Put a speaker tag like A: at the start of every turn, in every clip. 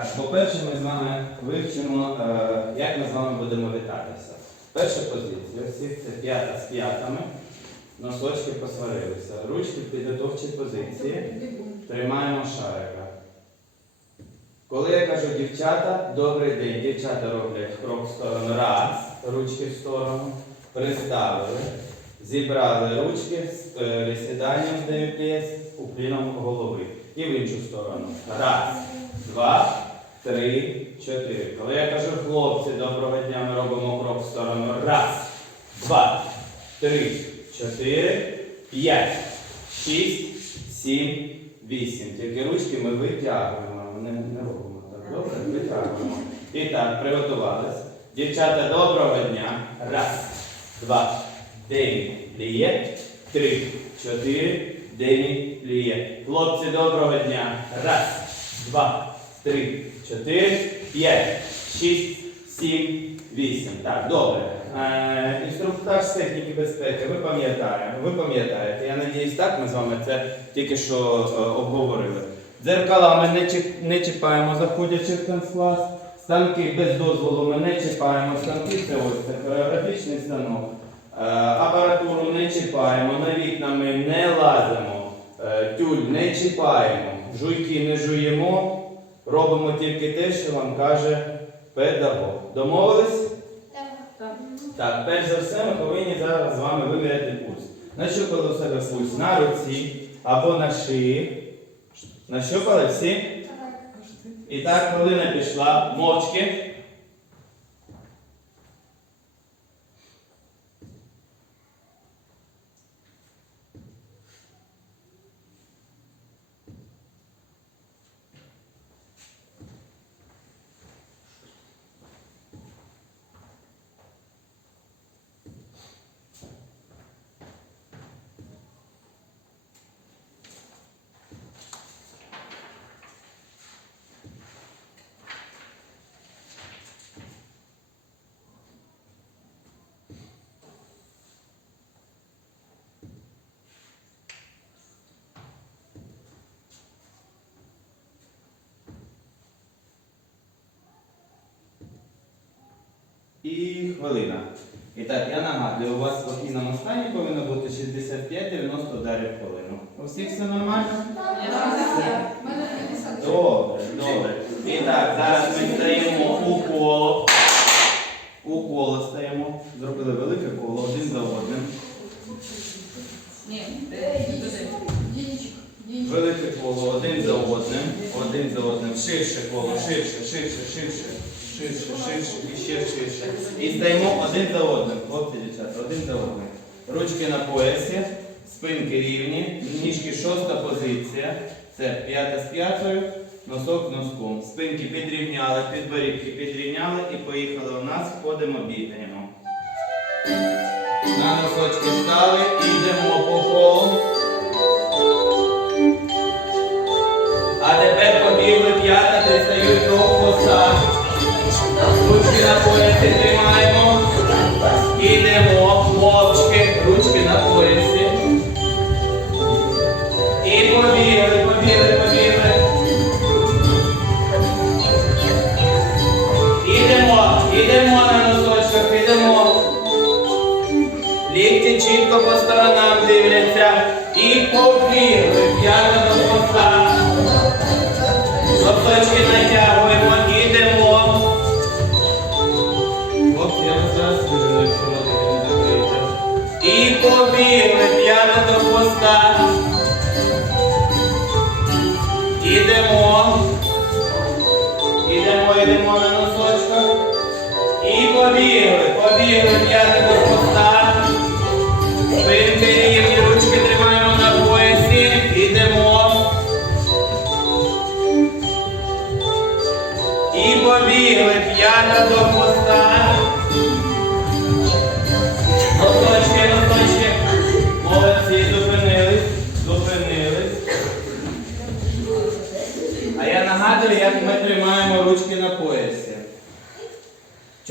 A: Так, по-перше, ми з вами вивчимо, е, як ми з вами будемо вітатися. Перша позиція всіх це п'ята з п'ятами. Носочки посварилися. Ручки в підготовчій позиції. Тримаємо шарика. Коли я кажу дівчата, добрий день. Дівчата роблять крок в сторону. Раз, ручки в сторону. Приставили. Зібрали ручки з е, висіданням з деміплєс, укліном голови. І в іншу сторону. Раз, два, три, чотири. Коли я кажу хлопці, доброго дня, ми робимо крок в сторону. Раз, два, три, чотири, п'ять, шість, сім, вісім. Тільки ручки ми витягуємо. Ми не, робимо так. Добре? Витягуємо. І так, приготувались. Дівчата, доброго дня. Раз, два, день ліє. Три, чотири, день ліє. Хлопці, доброго дня. Раз, два, три, чотири, п'ять, шість, сім, вісім. Так, добре. Е, інструктаж з техніки безпеки. Ви пам'ятаєте, ви пам'ятаєте. Я надіюсь, так ми з вами це тільки що е, обговорили. Дзеркала ми не, чіп- не чіпаємо, заходячи в танцклас. Станки без дозволу ми не чіпаємо. Станки це ось хореографічний станок. Е, апаратуру не чіпаємо, на вікна ми не лазимо, е, тюль не чіпаємо, жуйки не жуємо, робимо тільки те, що вам каже педагог. Домовились? Так, перш за все, ми повинні зараз з вами виміряти пульс. Нащупали у себе пульс на руці або на шиї. Нащупали всі? І так, хвилина пішла, мовчки. І хвилина. І так, я нагадую, у вас в спокійному стані повинно бути 65-90 ударів в хвилину. У всіх все нормально? Добре, добре. І так, зараз ми стаємо у коло. У коло стаємо. Зробили велике коло один за одним. Велике коло один за одним. Один за одним. Ширше коло, ширше, ширше, ширше. Ширше, ширше і ще ширше. І стаємо один за одним. Хлопці, дівчата, один за одним. Ручки на поясі, спинки рівні, ніжки шоста позиція. Це п'ята з п'ятою, носок носком. Спинки підрівняли, підборідки підрівняли і поїхали у нас, ходимо, бігаємо. На носочки стали, йдемо по колу. А тепер побігли п'ята, пристають до хвоста. Ручки на поясі тримаємо. П'яно до хвоста. Ідемо. Ідемо, йдемо на носочках. І побігли, побігли п'яно до хвоста. Спинки рівні, ручки тримаємо на поясі. Ідемо. І побігли п'ята до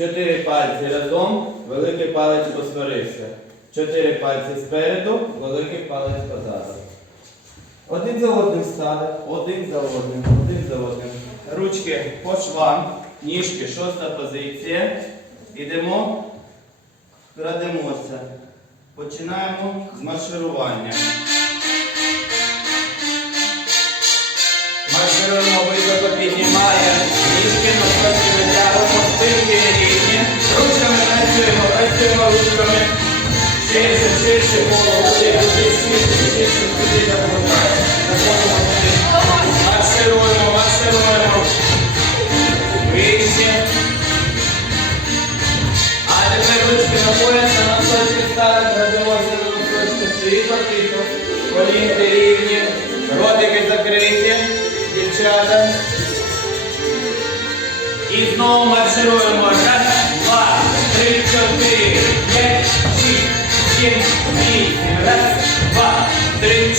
A: Чотири пальці разом, великий палець посварився. Чотири пальці спереду, великий палець позаду. Один за одним стали, один за одним, один за одним. ручки по швам, ніжки, шоста позиція. Ідемо, крадемося. Починаємо з марширування. Маршируємо високо піднімає, ніжки носочки Ширше,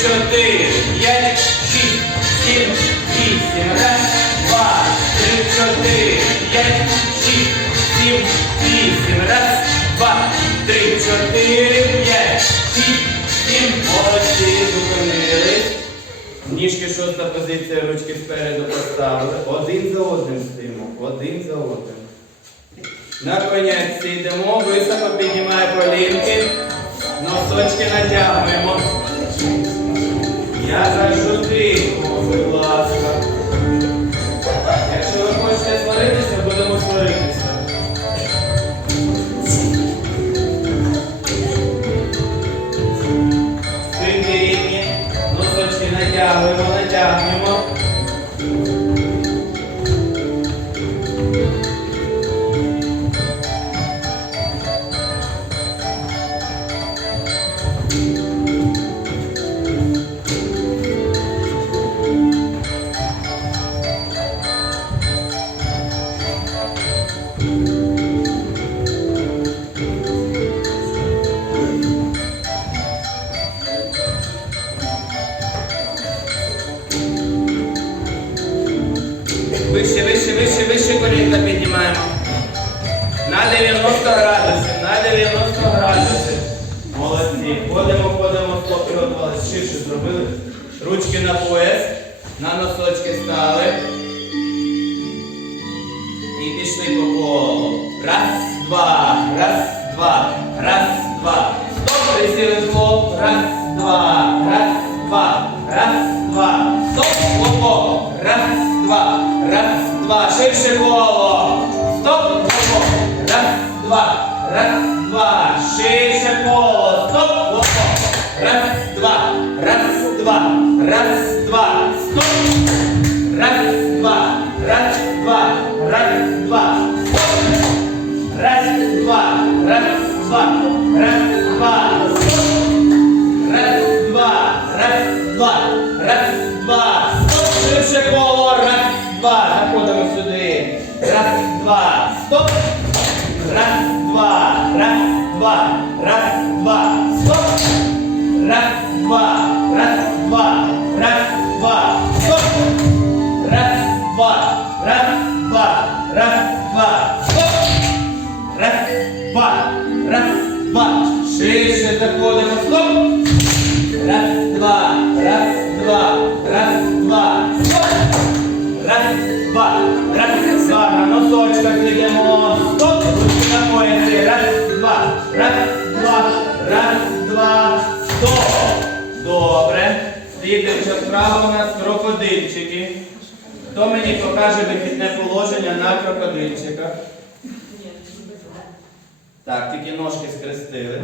A: чотири, п'ять, шість, сім, вісім. Раз, два, три, чотири, п'ять, шість, сім, вісім. Раз, два, три, чотири, п'ять, шість, сім. Молодці, зупинились. Ніжки шоста позиція, ручки спереду поставили. Один за одним стоїмо. Один за одним. На конячці йдемо, високо піднімаємо колінки, носочки натягуємо. Я кажу тихо, будь вище піднімаємо. На 90 градусів, на 90 градусів. Молодці. Ходимо, ходимо, стоп, приготувалися. Ширше зробили. Ручки на пояс. На носочки стали. І пішли по колу. Раз, два, раз, два, раз, два. Стоп, присіли пол. Раз, два, раз, два, раз, два. Стоп, по колу. Раз. Ширше коло. Стоп, по колу. Раз, два, раз, два. Ширше коло. Стоп, по колу. Раз, два, раз, два, раз, два. Стоп. Раз, два, раз, два, раз, два. Стоп. Раз, два, раз, два, раз, два. Стоп. Раз, два, раз, два, раз, два. Справа у нас крокодильчики. Хто мені покаже вихідне положення на крокодильчиках? Так, тільки ножки скрестили.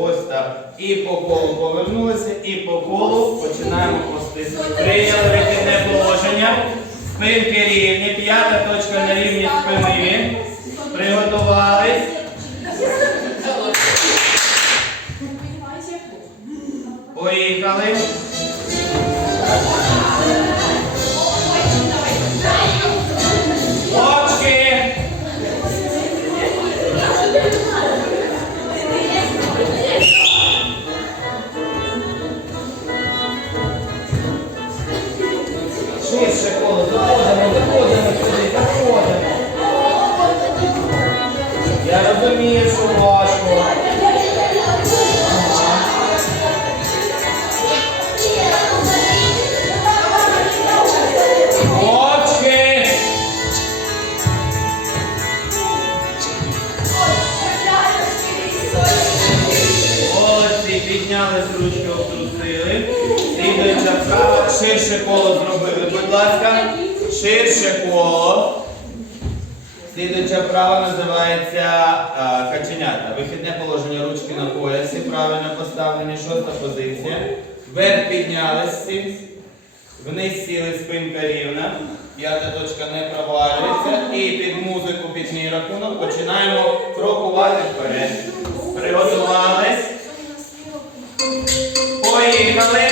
A: Ось так. І по колу повернулися, і по колу починаємо постити. Прийняли вихідне положення. Спинки рівні, п'ята точка на рівні спини. Приготувались. Поїхали. Слідуюча вправа називається а, каченята. Вихідне положення ручки на поясі, правильно поставлені, шоста позиція. Вверх піднялись всі, вниз сіли спинка рівна, п'ята точка не провалюється. І під музику, під мій рахунок починаємо крокувати вперед. Приготувались. Поїхали.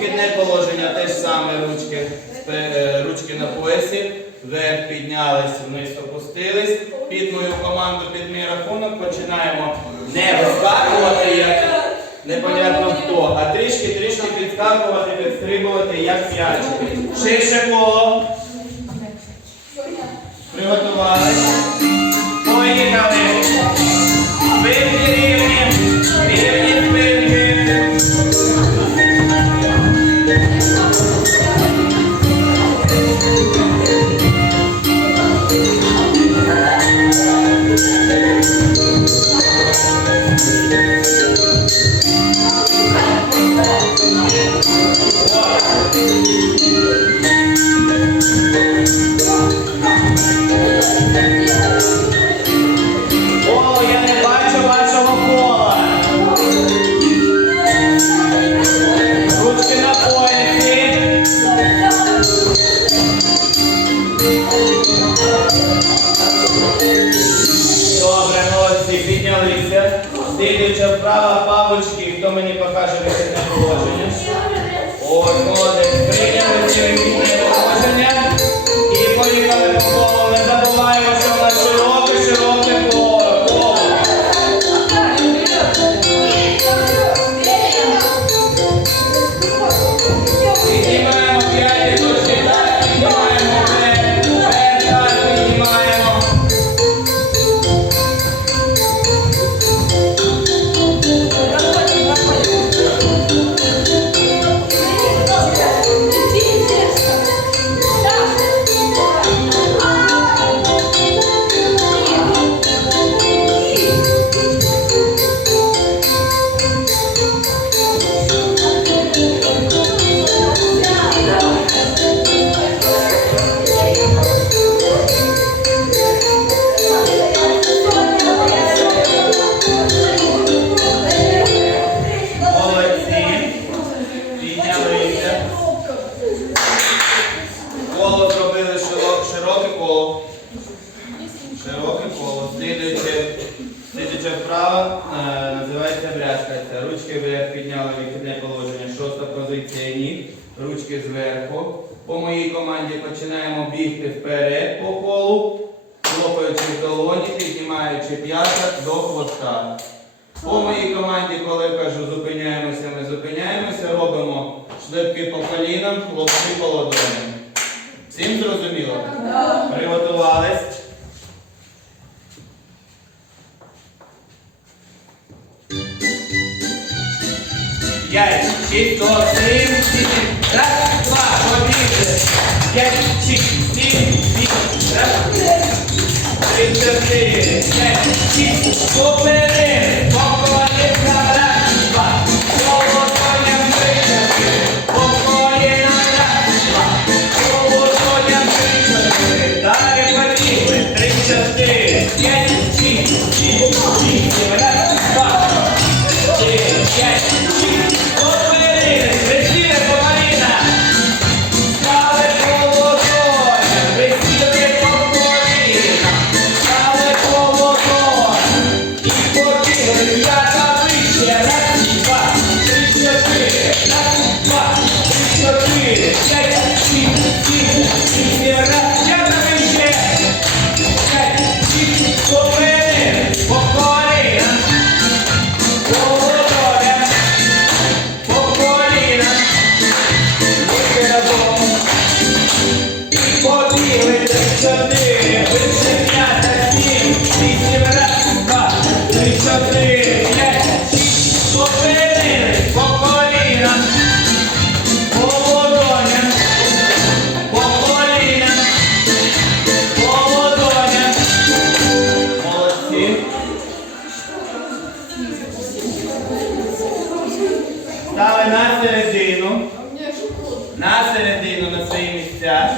A: Вихідне положення теж саме ручки, е, ручки на поясі. Вверх піднялись, вниз опустились. Під мою команду, під мій рахунок починаємо не вискакувати, як непонятно хто, а трішки-трішки підскакувати, підстрибувати, як м'ячики. Ширше коло. Приготувались. Поїхали. Thank you. Шлепки по колінам, хлопці по ладоням. Всім зрозуміло? Приготувались. П'ять, шість, сто, сім. Раз, два, побігли. П'ять, шість, сім, вісім. Раз, три, чотири, п'ять, шість. Поперед. час.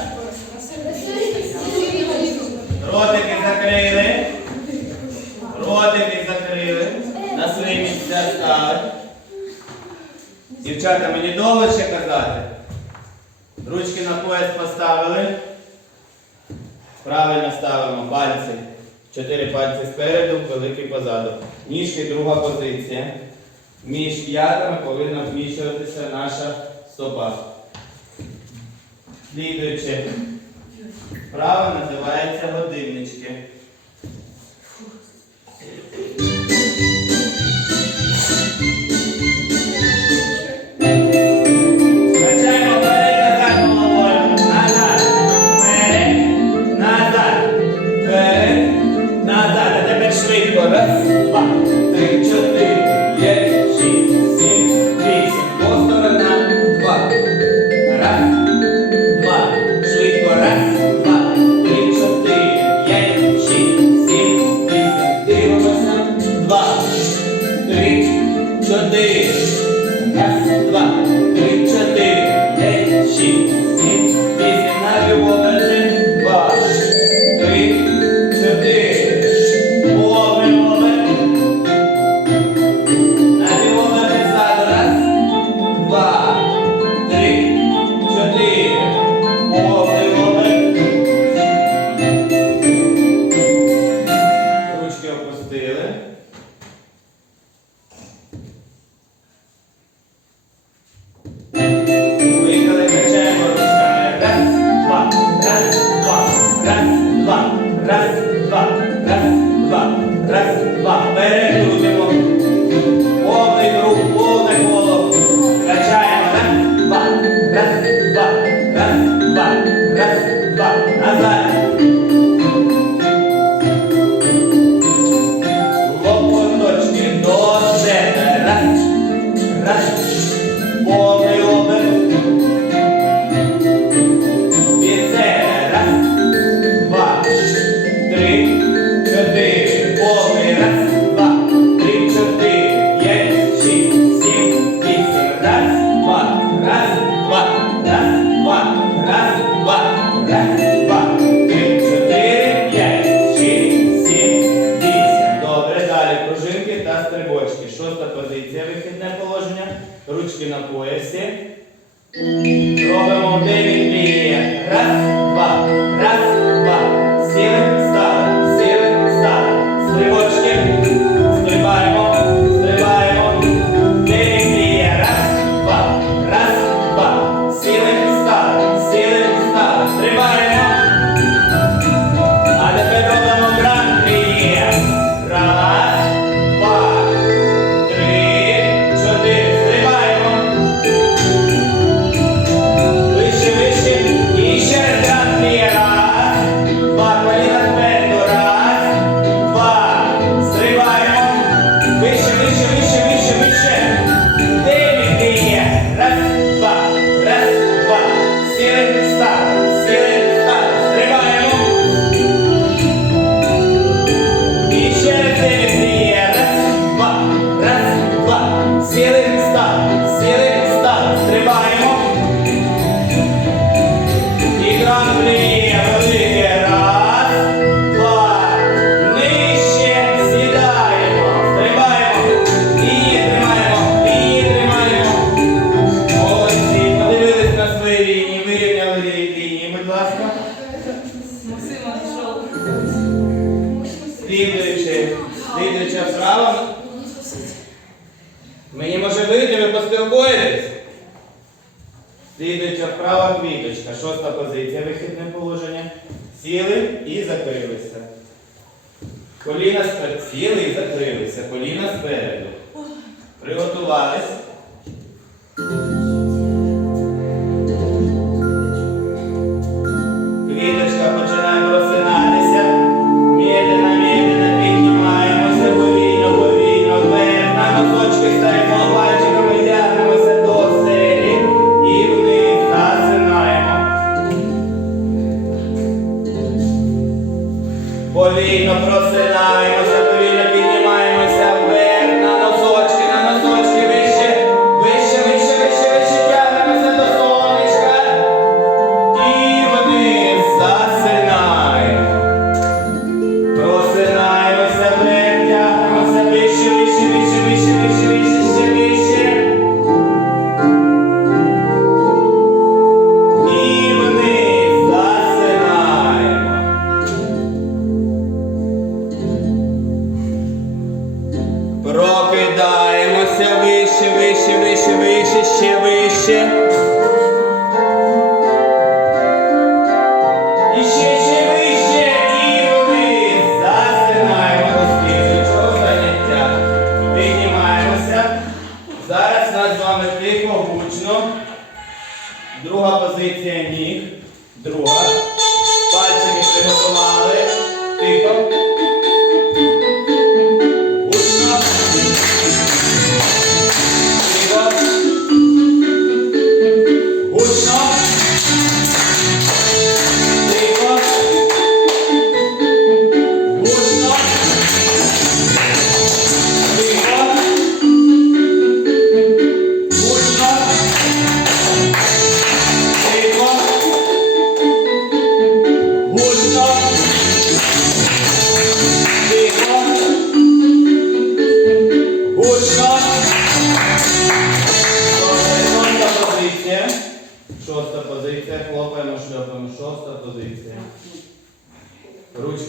A: Ротики закрили. Ротики закрили. На свої місця стали. Дівчата, мені довго ще казати. Ручки на пояс поставили. Правильно ставимо пальці. Чотири пальці спереду, великий позаду. Ніжки друга позиція. Між п'ятами повинна вміщуватися наша стопа. Слідуючи, право називається годиннички. But that's make me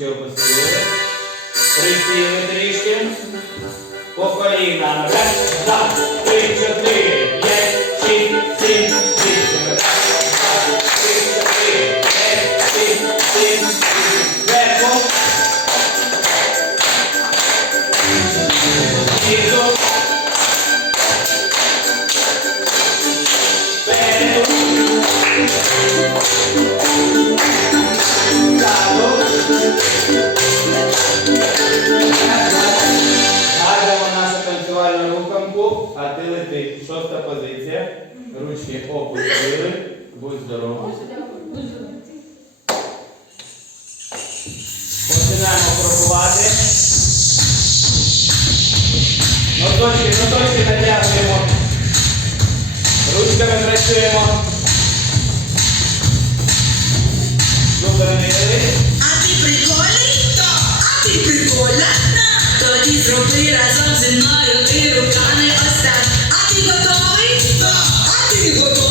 A: Три опустили. Присіли трішки. По колінам. Раз, два, три, чотири. Починаємо крокувати. Носочки, носочки натягуємо. Ручками працюємо. Ну, Зупинили.
B: А ти приколі Так. А ти прикольна? Тоді зроби разом зі мною ти руками ось так. А ти готовий? Так. А ти готовий?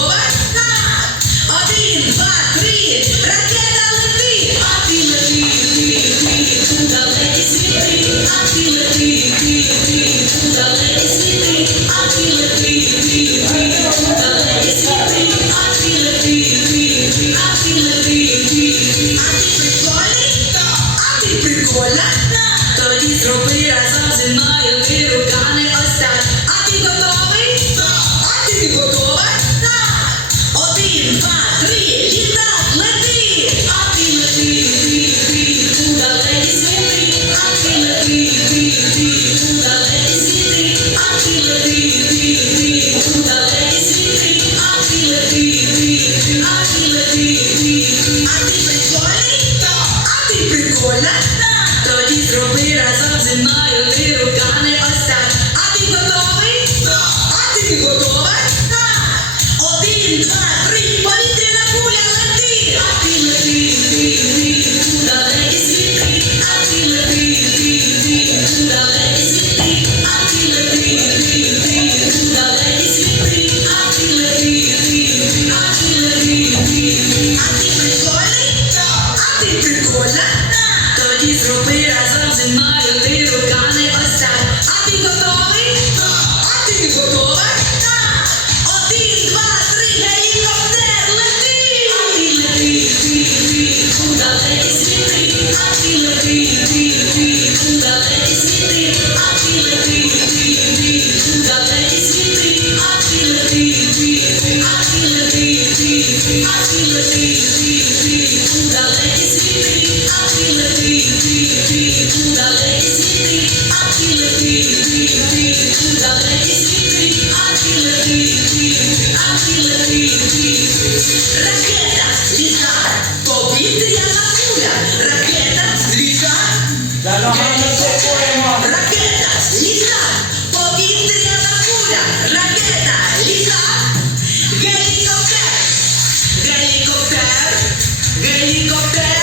B: Верни до тебе.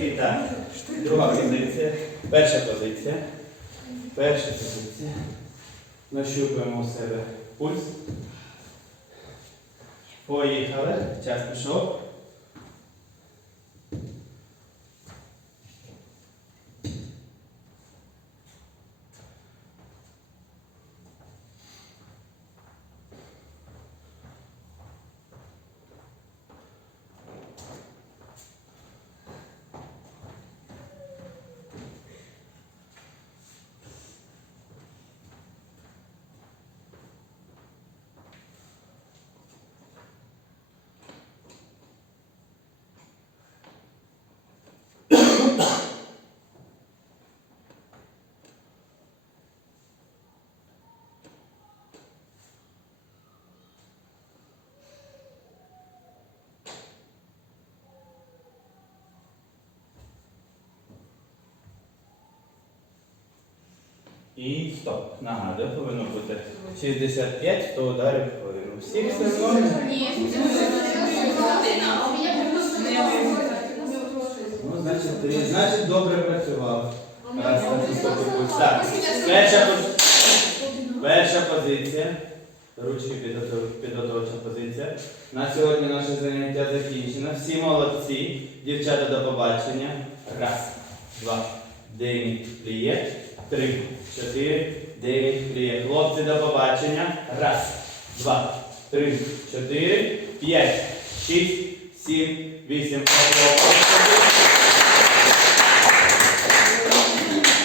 A: І так, друга позиція. Перша позиція. Перша позиція. Нащупуємо у себе пульс. Поїхали. Час пішов. І стоп. Нагадую, повинно бути 65-100 ударів в хвилину. Все одно? Ну, значить, три. Значить, добре працював. Раз, пульс. Так, перша, пози- перша позиція. Ручки підготов- підготовча позиція. На сьогодні наше заняття закінчено. Всі молодці. Дівчата до побачення. Раз, два, дев'ять пліє. Три, чотири, дев'ять три. Хлопці до побачення. Раз, два, три, чотири, п'ять, шість, сім, вісім.